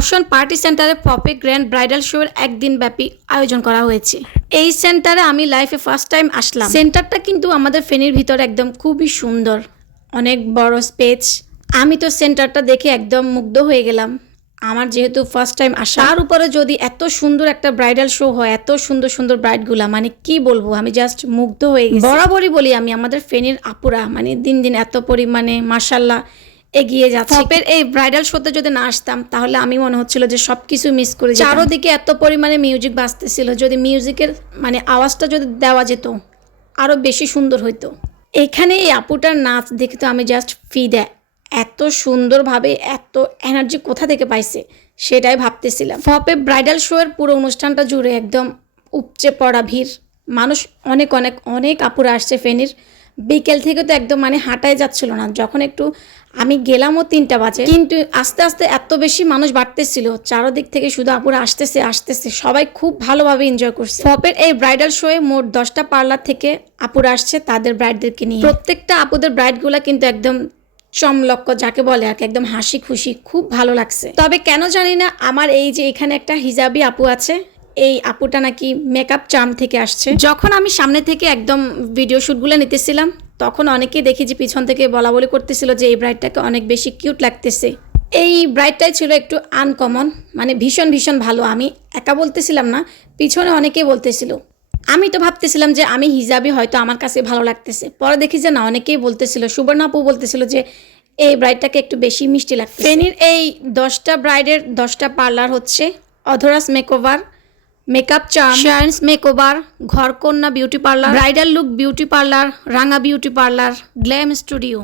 Rowshan party সেন্টারে পপে grand bridal show এর একদিন ব্যাপী আয়োজন করা হয়েছে। এই সেন্টারে আমি লাইফে ফার্স্ট টাইম আসলাম। সেন্টারটা কিন্তু আমাদের ফেনীর ভিতর একদম খুবই সুন্দর, অনেক বড় স্পেস আমি তো সেন্টারটা দেখে একদম মুগ্ধ হয়ে গেলাম। আমার যেহেতু ফার্স্ট টাইম আসা উপরে যদি এত সুন্দর একটা ব্রাইডাল শো হয়, এত সুন্দর সুন্দর ব্রাইডগুলা মানে কি বলব, আমি জাস্ট মুগ্ধ হয়ে গেছি। বরাবরই বলি আমি, আমাদের ফেনীর আপুরা মানে দিন দিন এত পরিমাণে মার্শাল্লাহ এগিয়ে যাচ্ছে। পপের এই ব্রাইডাল শোতে যদি না আসতাম তাহলে আমি মনে হচ্ছিল যে সব কিছু মিস করে। চারোদিকে এত পরিমাণে মিউজিক বাজতেছিল যদি মিউজিকের মানে আওয়াজটা যদি দেওয়া যেত আরও বেশি সুন্দর হইতো। এখানে এই আপুটার নাচ দেখে তো আমি জাস্ট ফি দেয় এত সুন্দরভাবে এত এনার্জি কোথা থেকে পাইছে সেটাই ভাবতেছিলাম। ফপে ব্রাইডাল শো এর পুরো অনুষ্ঠানটা জুড়ে একদম উপচে পড়া ভিড়। মানুষ অনেক অনেক অনেক আপুরা আসছে ফেনীর। বিকেল থেকে তো একদম মানে হাঁটাই যাচ্ছিল না। যখন একটু আমি গেলামও তিনটা বাজে, কিন্তু আস্তে আস্তে এত বেশি মানুষ বাড়তেছিল, চারোদিক থেকে শুধু আপুরা আসতেছে আসতেছে, সবাই খুব ভালোভাবে এনজয় করছে। ফপের এই ব্রাইডাল শোয়ে মোট দশটা পার্লার থেকে আপুরা আসছে তাদের ব্রাইডদেরকে নিয়ে। প্রত্যেকটা আপুদের ব্রাইডগুলা কিন্তু একদম চমলক্ক, যাকে বলে আর একদম হাসি খুশি, খুব ভালো লাগছে। তবে কেন জানি না, আমার এই যে এখানে একটা হিজাবি আপু আছে এই আপুটা নাকি মেকআপ চার্ম থেকে আসছে। যখন আমি সামনে থেকে একদম ভিডিও শ্যুটগুলো নিতেছিলাম, তখন অনেকেই দেখি যে পিছন থেকে বলা বলি করতেছিল যে এই ব্রাইডটাকে অনেক বেশি কিউট লাগতেছে। এই ব্রাইডটাই ছিল একটু আনকমন মানে ভীষণ ভীষণ ভালো। আমি একা বলতেছিলাম না, পিছনে অনেকেই বলতেছিল। আমি তো ভাবতেছিলাম যে আমি হিজাবি, হয়তো আমার কাছে ভালো লাগতেছে। পরে দেখি যে না, অনেকেই বলতেছিল, সুবর্ণা আপু বলতেছিল যে এই ব্রাইডটাকে একটু বেশি মিষ্টি লাগছে ফেনীর এই দশটা ব্রাইডের দশটা পার্লার হচ্ছে, Adhoras makeover makeup charm Shayans makeover Ghorkonna beauty parlour bridal look beauty parlour Ranga beauty parlour glam studio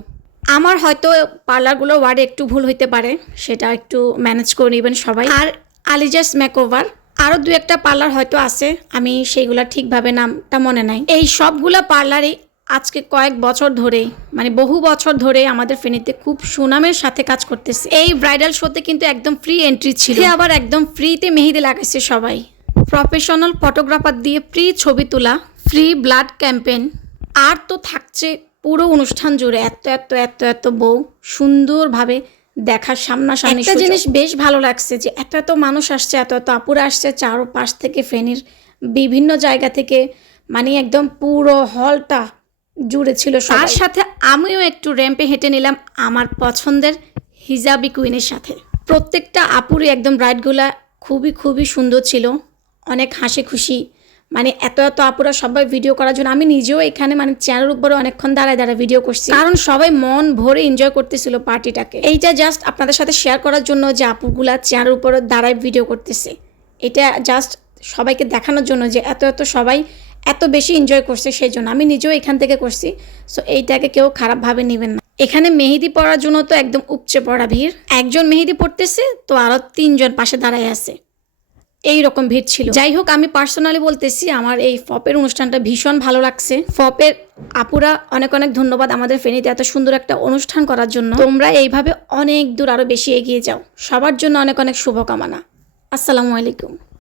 আমার হয়তো পার্লারগুলো ওয়ার্ডে একটু ভুল হইতে পারে সেটা একটু ম্যানেজ করে নেবেন সবাই। আর আলিজাস মেকওভার আরও দু একটা পার্লার হয়তো আছে আমি সেইগুলা ঠিকভাবে নামটা মনে নাই। এই সবগুলা পার্লারই আজকে কয়েক বছর ধরে মানে বহু বছর ধরে আমাদের ফেনীতে খুব সুনামের সাথে কাজ করতেছে। এই ব্রাইডাল শোতে কিন্তু একদম ফ্রি এন্ট্রি ছিল। আবার একদম ফ্রিতে মেহেদি লাগাইছে সবাই। প্রফেশনাল ফটোগ্রাফার দিয়ে ফ্রি ছবি তোলা ফ্রি ব্লাড ক্যাম্পেন আর তো থাকছে পুরো অনুষ্ঠান জুড়ে এত এত এত এত বউ সুন্দরভাবে দেখার সামনাসামনি একটা জিনিস বেশ ভালো লাগছে যে এত এত মানুষ আসছে এত এত আপুরা আসছে চারো পাশ থেকে ফেনীর বিভিন্ন জায়গা থেকে মানে একদম পুরো হলটা জুড়ে ছিল তার সাথে আমিও একটু র্যাম্পে হেঁটে নিলাম আমার পছন্দের হিজাবি কুইনের সাথে। প্রত্যেকটা আপুরই একদম রাইডগুলা খুবই খুবই সুন্দর ছিল। অনেক হাসি খুশি। মানে এত এত আপুরা সবাই ভিডিও করার জন্য আমি নিজেও এখানে মানে চেয়ারের উপরে অনেকক্ষণ দাঁড়ায় দাঁড়ায় ভিডিও করছি। কারণ সবাই মন ভরে এনজয় করতেছিল পার্টিটাকে এইটা জাস্ট আপনাদের সাথে শেয়ার করার জন্য যে আপুগুলা চেয়ারের উপরে দাঁড়ায় ভিডিও করতেছে। এটা জাস্ট সবাইকে দেখানোর জন্য যে এত এত সবাই এত বেশি এনজয় করছে সেই জন্য আমি নিজেও এখান থেকে করছি। সো এইটাকে কেউ খারাপভাবে নেবেন না। এখানে মেহেদি পড়ার জন্য তো একদম উপচে পড়া ভিড়। একজন মেহেদি পড়তেছে তো আরও তিনজন পাশে দাঁড়ায় আছে। এই রকম ভিড় ছিল। যাই হোক আমি পার্সোনালি বলতেছি, আমার এই ফপের অনুষ্ঠানটা ভীষণ ভালো লাগছে। ফপের আপুরা অনেক অনেক ধন্যবাদ আমাদের ফেনীতে এত সুন্দর একটা অনুষ্ঠান করার জন্য। তোমরা এইভাবে অনেক দূর আরও বেশি এগিয়ে যাও। সবার জন্য অনেক অনেক শুভকামনা। আসসালামু আলাইকুম।